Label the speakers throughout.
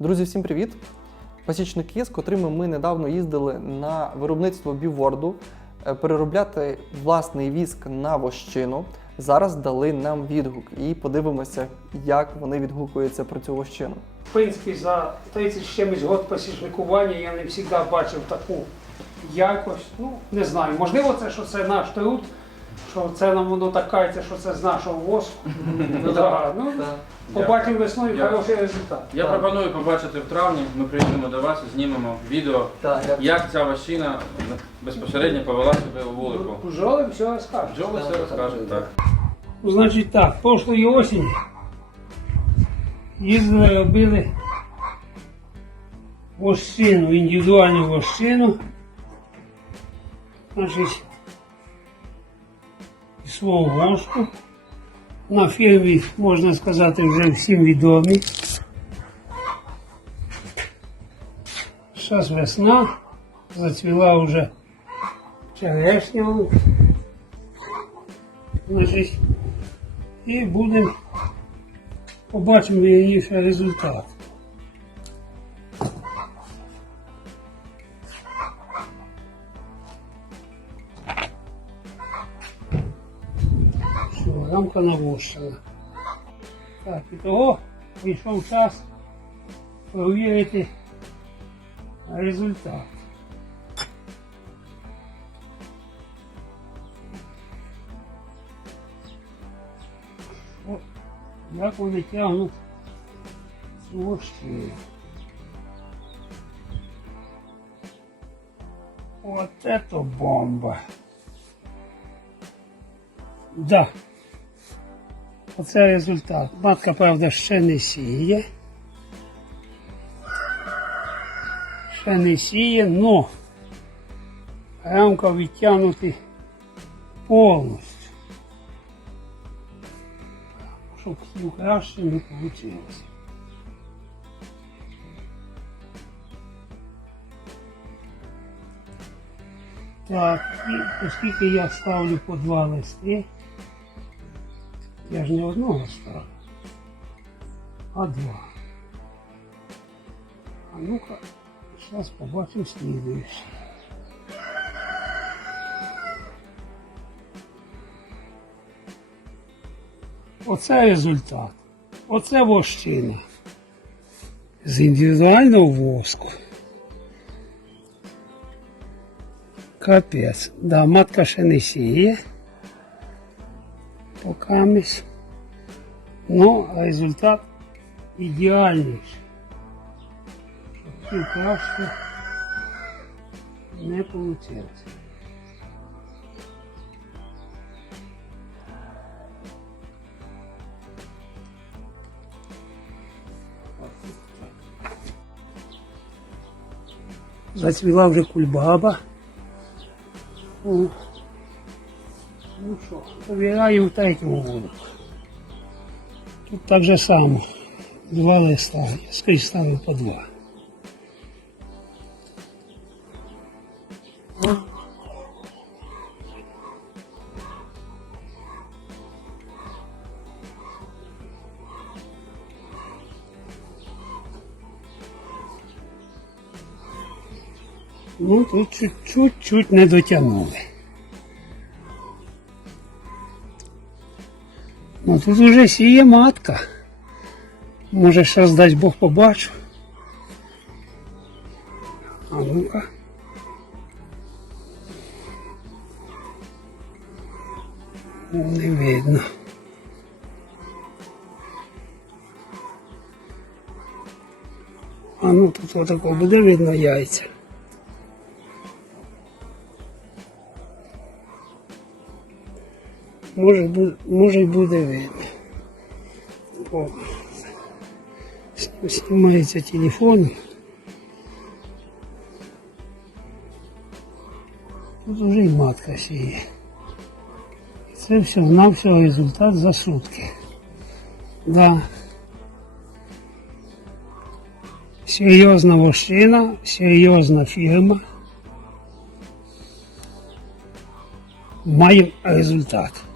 Speaker 1: Друзі, всім привіт! Пасічники, з котрими ми недавно їздили на виробництво біворду, е, переробляти власний віск на вощину. Зараз дали нам відгук і подивимося, як вони відгукуються про цю вощину.
Speaker 2: В принципі, за 30 з чимось год посічникування я не завжди бачив таку якость. Ну, не знаю. Можливо, це що це наш труд, що це нам воно так кається, що це з нашого воску. Ну, да, ну, Побачимо весною
Speaker 3: Я-
Speaker 2: хороший результат.
Speaker 3: Я
Speaker 1: Так.
Speaker 3: пропоную побачити в травні. Ми приїдемо до вас і знімемо відео,
Speaker 1: Так, як
Speaker 3: як ця ващина безпосередньо повела себе у вулику.
Speaker 2: Бджоли все розкажуть.
Speaker 3: Бджоли все розкажуть, так.
Speaker 2: Ну, Значить так, прошлої осені їздили, робили вощину, індивідуальну вощину. Значить, і свого воску. На фірмі, можна сказати, вже всім відомі. Зараз весна, зацвіла вже черешня. І будемо побачимо вірніше результат. Що, рамка навощена. Так, і того прийшов час перевірити результат. О, як вони тягнуть вощину. Вот это бомба. Да. Оце результат. Матка, правда, ще не сіє. Ще не сіє, но рамка відтягнути повністю. Щоб сів краще не вийшло. Так, і оскільки я ставлю по два листи, я ж не одного ставлю, а два. А ну-ка, зараз побачимо слідуючий. Оце результат. Оце вощина. З індивідуального воску. Капець. Да, матка ще не сіє. Покамість. Ну, а результат ідеальніший. Щоб краще не вийшло. Зацвіла вже кульбаба. Ну що, повіряю в третьому вулику. Тут так же само. Два листа. Я скоріше ставив по два. Ну, тут чуть-чуть не дотягнули. Ну тут уже сіє матка. Може, зараз дасть Бог побачу. А ну-ка. Не видно. А ну тут отако буде видно яйця. Може, може й буде видно. О, знімається телефон. Тут вже й матка сіє. Це все на все результат за сутки. Да. Серйозна вощина, серйозна фірма. Маємо результат.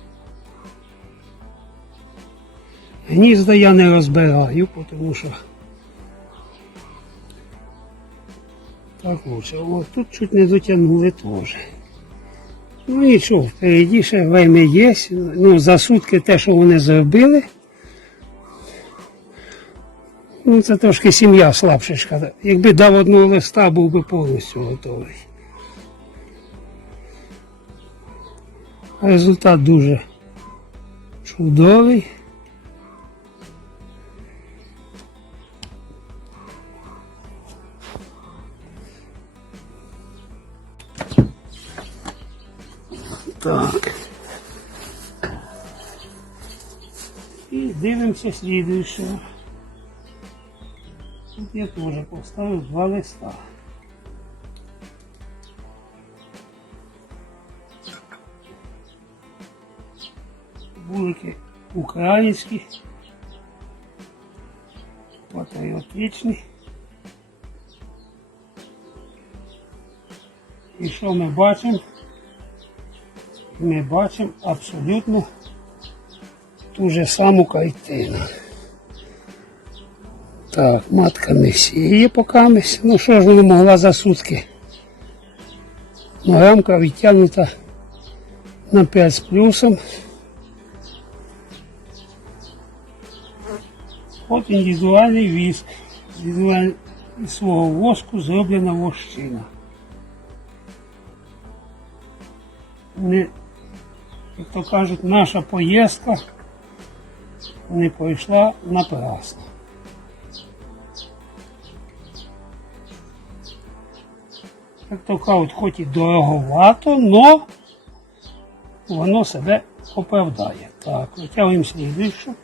Speaker 2: Гнізда я не розбираю, тому що Так лучше. О, тут чуть не дотягнули теж. Ну нічого, впереді ще время є. Ну, за сутки те, що вони зробили. Ну, це трошки сім'я слабшечка. Якби дав одного листа, був би повністю готовий. Результат дуже чудовий. Так. І дивимося слідуючого. Тут я теж поставив два листа. Булики українські, патріотичні. І що ми бачимо? Ми бачимо абсолютно ту же саму картину. Так, матка не сіє покамись. Ну що ж вона могла за сутки? Ну, відтягнута на 5 з плюсом. От індивідуальний віск. З свого воску зроблена вощина. Як то кажуть, наша поїздка не пройшла напрасно. Як то кажуть, хоч і дороговато, но воно себе оправдає. Так, витягуємо слідуючу.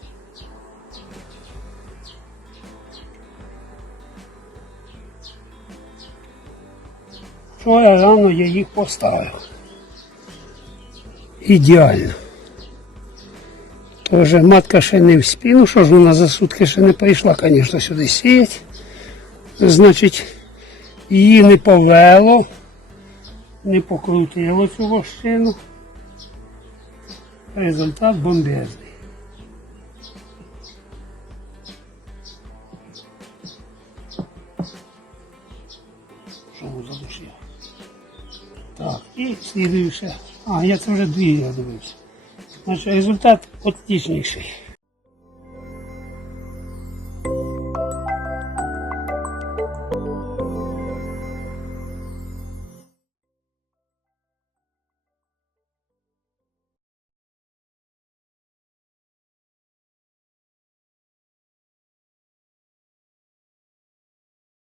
Speaker 2: Вчора рано я їх поставив. Ідеально. Тоже матка ще не в спину, що ж вона за сутки ще не прийшла, звісно, сюди сіять. Значить, її не повело, не покрутило цю вощину. Результат бомбезний. Що задушив? Так, і слідуюче. А, я це вже дві я дивився. Значить, результат отличніший.